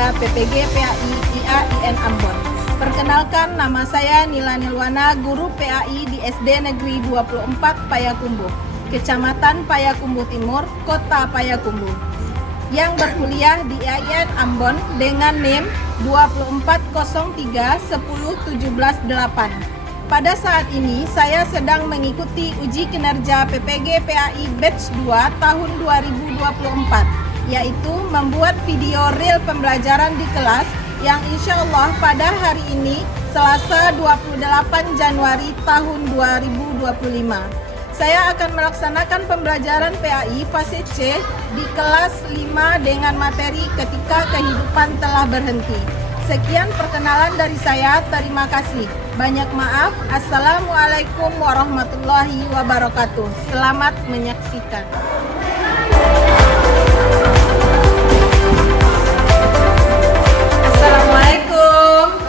Kinerja PPG PAI IAIN Ambon. Perkenalkan, nama saya Nila Nilwana, guru PAI di SD Negeri 24 Payakumbuh, Kecamatan Payakumbuh Timur, Kota Payakumbuh, yang berkuliah di IAIN Ambon dengan NIM 240310178. Pada saat ini, saya sedang mengikuti uji kinerja PPG PAI Batch 2 tahun 2024, yaitu membuat video real pembelajaran di kelas yang insya Allah pada hari ini, Selasa 28 Januari tahun 2025. Saya akan melaksanakan pembelajaran PAI fase C di kelas 5 dengan materi ketika kehidupan telah berhenti. Sekian perkenalan dari saya, terima kasih. Banyak maaf. Assalamualaikum warahmatullahi wabarakatuh. Selamat menyaksikan. Assalamualaikum.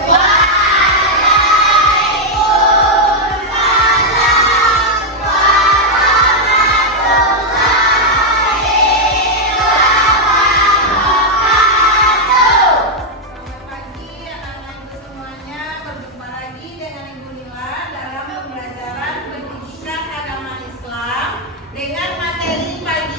Dengan materi pagi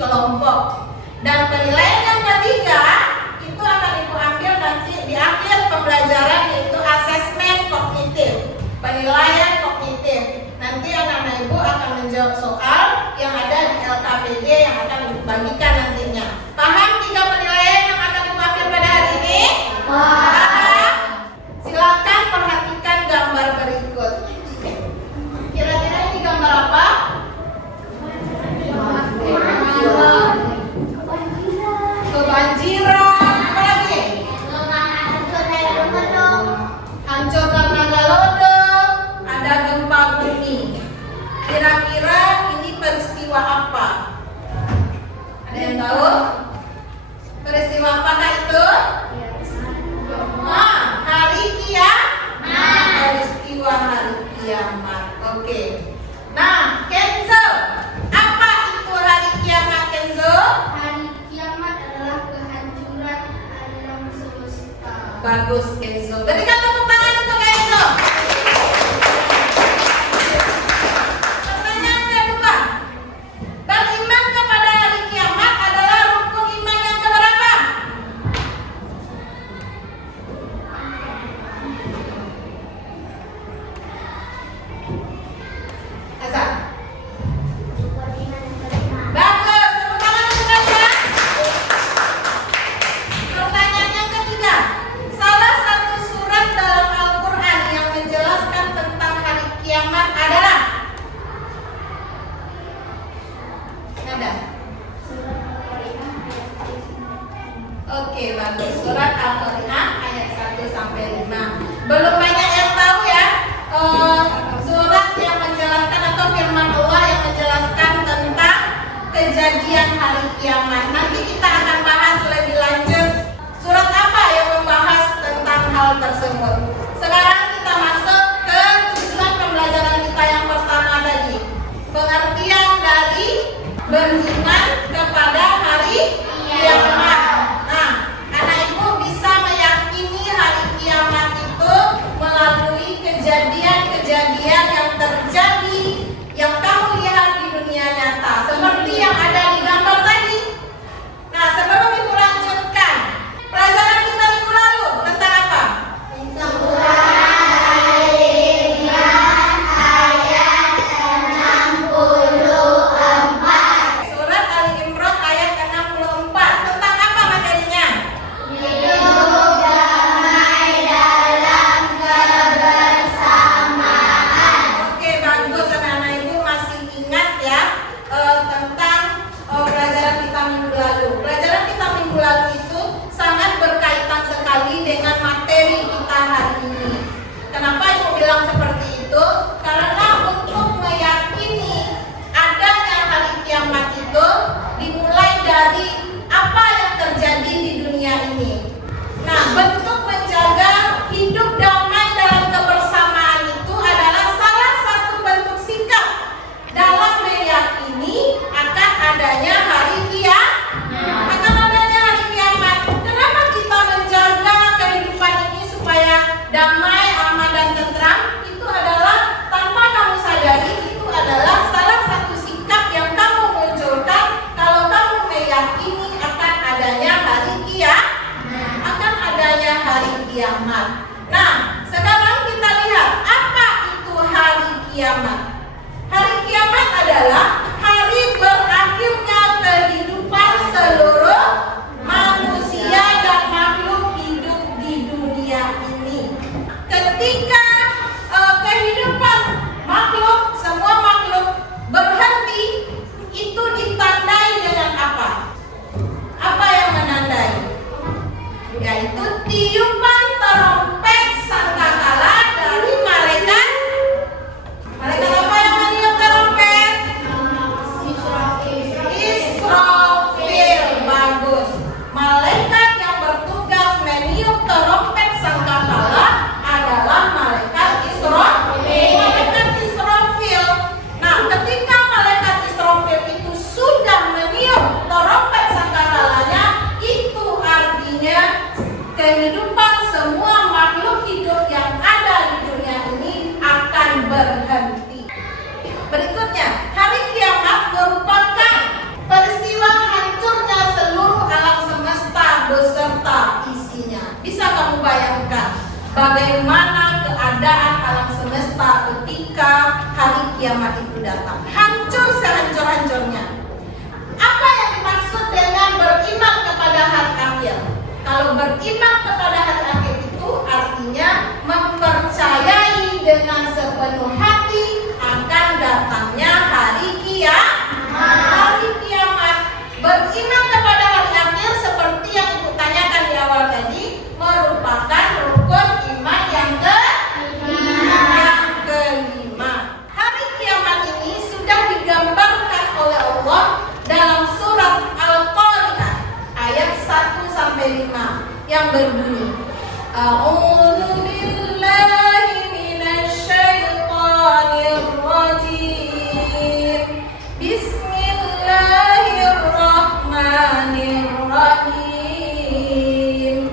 kelompok. Dan penilaian yang ketiga itu akan Ibu ambil nanti di akhir pembelajaran, yaitu asesmen kognitif, penilaian kognitif. Nanti anak-anak Ibu akan menjawab soal yang ada di LKPD yang akan Ibu bagikan nantinya. Paham 3 penilaian yang akan Ibu ambil pada hari ini? Paham? Silakan perhatikan gambar berikut. Kira-kira ini gambar apa? Kebanjiran. Apa lagi? Hancur karena galodo. Ada gempa bumi. Kira-kira ini peristiwa apa? Ada yang tahu? Peristiwa apakah itu? Hari kiamat. Peristiwa hari kiamat. Oke. Nah, Kenzo, apa itu hari kiamat, Kenzo? Hari kiamat adalah kehancuran alam semesta. Bagus, Kenzo. Berikan tepuk tangan untuk Kenzo. Pertanyaan kedua. Beriman kepada hari kiamat adalah rukun iman yang keberapa? Azan. Bagus, tepuk tangan untuk Azan. Pertanyaan yang ketiga. Salah satu surat dalam Al-Quran yang menjelaskan tentang hari kiamat adalah? Ada? Oke, bagus. Surat Al-Qari'ah ayat 1 sampai 5. Belum banyak yang tahu ya. Surat yang menjelaskan atau firman Allah yang menjelaskan tentang kejadian hari kiamat. Nanti kita akan bahas lebih lanjut. Surat apa yang membahas tentang hal tersebut? Sekarang kita masuk ke tujuan pembelajaran kita yang pertama tadi. Pengertian dari beriman kepada hari kiamat. Nah, anak ibu bisa meyakini hari kiamat itu melalui kejadian-kejadian yang terjadi, yang kamu lihat di dunia nyata, seperti yang ada di gambar tadi. Nah, sebelum ibu lanjutkan, pelajaran kita minggu lalu tentang apa? Surat Al-Imran ayat 64. Tentang apa materinya? Oke, bagus, anak-anak ibu masih ingat ya tentang pelajaran kita minggu lalu. Pelajaran kita minggu lalu itu sangat berkaitan sekali dengan materi kita hari ini. Kenapa ibu bilang seperti itu? Karena untuk meyakini adanya hari kiamat itu dimulai dari apa yang terjadi di dunia ini. Nah, bentuk menjaga hidup damai dalam kebersamaan itu adalah salah satu bentuk sikap dalam meyakini akan adanya hari kiamat. Akan adanya hari kiamat. Kenapa kita menjaga kehidupan ini supaya damai, aman dan tentram? Itu adalah tanpa kamu sadari, itu adalah salah satu sikap yang kamu munculkan kalau kamu meyakini akan adanya hari kiamat. Akan adanya hari kiamat. Nah, sekarang kita lihat apa itu hari kiamat. Hari kiamat adalah hari berakhirnya berbunyi, A'udzu billahi minasy syaithanir rajim. Bismillahirrahmanirrahim.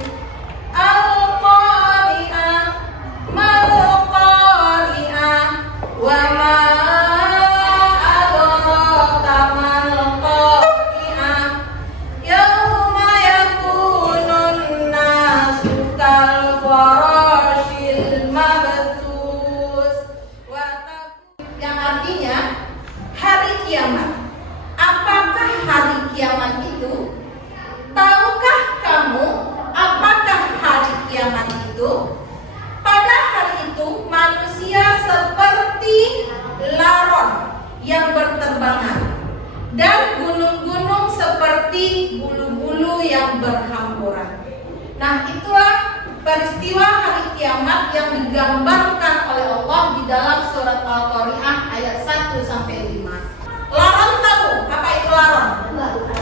Al-qari'ah mal-qari'ah wa ma adraka mal-qari'ah. Yauma yakunun nasu kal farashil mabthus. Yang artinya hari kiamat. Apakah hari kiamat itu? Tahukah kamu apakah hari kiamat itu? Pada hari itu manusia seperti laron yang berterbangan dan gunung-gunung seperti bulu-bulu yang berhamburan. Nah, itulah peristiwa hari kiamat yang digambarkan oleh Allah di dalam surat Al-Qari'ah ayat 1 sampai 5. Laron tahu apa itu laron?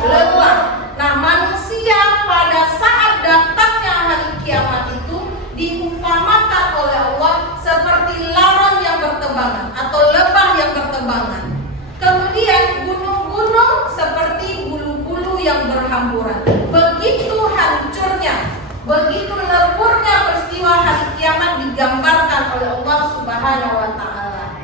Leluhur. Nah, manusia pada saat datangnya hari kiamat itu diumpamakan oleh Allah seperti laron yang bertebangan atau lebah yang bertebangan. Kemudian gunung-gunung seperti bulu-bulu yang berhamburan. Begitu hancurnya, begitu leburnya peristiwa hari kiamat digambarkan oleh Allah Subhanahu wa taala.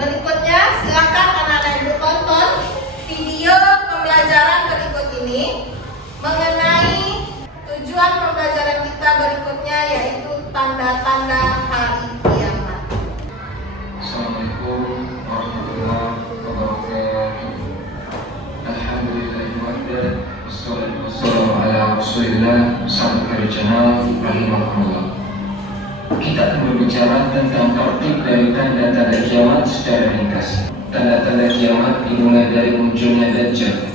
Berikutnya silakan anak-anak ibu tonton video pembelajaran berikut ini mengenai tujuan pembelajaran kita berikutnya, yaitu tanda-tanda hari kiamat. Assalamualaikum warahmatullahi wabarakatuh. Alhamdulillah wassalatu wassalamu ala Rasulillah sallallahu rahimahullah. Kita akan berbicara tentang tertib dari tanda-tanda kiamat secara ringkas. Tanda-tanda kiamat dimulai dari munculnya Dajjal.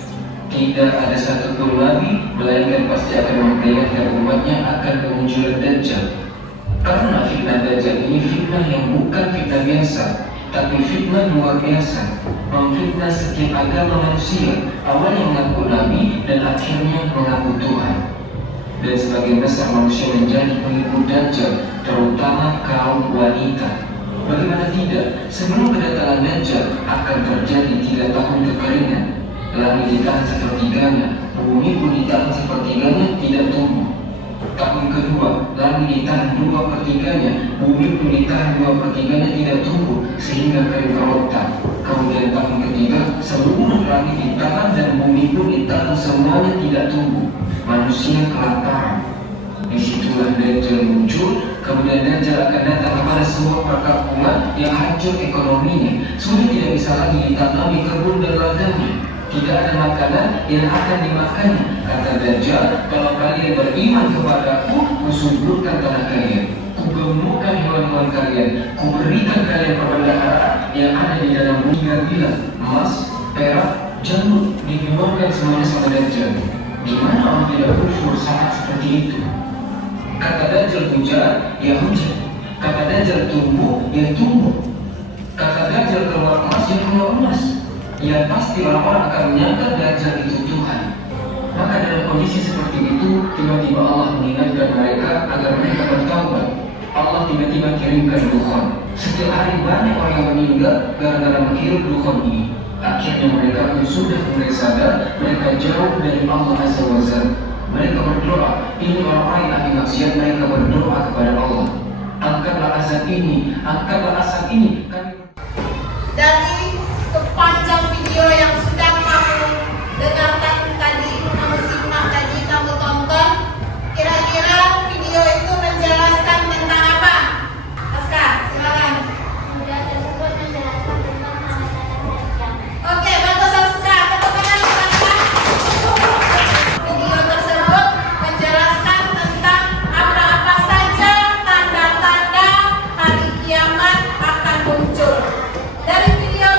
Tidak ada satupun nabi melainkan pasti akan memperingatkan umatnya akan kemunculan Dajjal. Karena fitnah Dajjal ini fitnah yang bukan fitnah biasa, tapi fitnah luar biasa. Memfitnah setiap agama manusia, awalnya mengaku nabi dan akhirnya mengaku Tuhan. Dan sebagian besar manusia menjadi pengikut Dajjal, terutama kaum wanita. Bagaimana tidak, sebelum kedatangan Dajjal akan terjadi 3 tahun kekeringan. Langit ditahan sepertiganya, bumi pun ditahan sepertiganya, tidak tumbuh. Tahun kedua, langit ditahan 2/3-nya, bumi pun ditahan 2/3-nya, tidak tumbuh, sehingga kering kerontang. Kemudian tahun ketiga, seluruh langit ditahan dan bumi pun ditahan, semuanya tidak tumbuh. Manusia kelaparan. Disitulah Dajjal muncul. Kemudian Dajjal akan datang kepada sebuah perkampungan yang hancur ekonominya. Sudah tidak bisa lagi ditanami kebun dan ladangnya. Tidak ada makanan yang akan dimakannya. Kata Dajjal, kalau kalian beriman kepadaku, kusuburkan tanah kalian, kugemukkan hewan-hewan kalian, kuberikan kalian perbendaharaan yang ada di dalam bumi. Bilang emas, perak, jamur digemarkan semuanya sama Dajjal. Gimana orang tidak kufur saat seperti itu? Kata Dajjal hujan, ya hujan. Kata Dajjal tumbuh, ya tumbuh. Kata Dajjal keluar emas, ya keluar emas. Ya pasti orang-orang akan menyangka Dajjal itu Tuhan. Maka dalam kondisi seperti itu, tiba-tiba Allah mengingatkan mereka agar mereka bertaubat. Allah tiba-tiba kirimkan dukhon. Setiap hari banyak orang yang meninggal gara-gara menghirup dukhon ini. Akhirnya mereka pun sudah mulai sadar, mereka jauh dari Allah Azza wa Jalla. Mereka berdoa, ini orang-orang yang ahli maksiat, mereka berdoa kepada Allah, angkatlah azab ini, angkatlah asap ini. Dari sepanjang video yang sudah kamu dengarkan tadi, kamu simak tadi, kamu tonton, kira-kira video itu menjelaskan tentang apa? Aska, silakan. Video tersebut menjelaskan tentang tanda-tanda kiamat. Oke, bantu Aska, tepuk tangan untuk Aska. Video tersebut menjelaskan tentang apa-apa saja tanda-tanda hari kiamat akan muncul. Dari video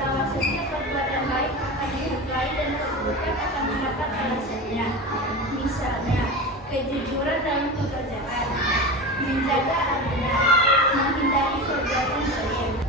bahwa setiap perbuatan baik akan dinilai dan keburukan akan mendapat balasannya. Misalnya, kejujuran dalam pekerjaan, menjaga amanah, menghindari perbuatan zalim.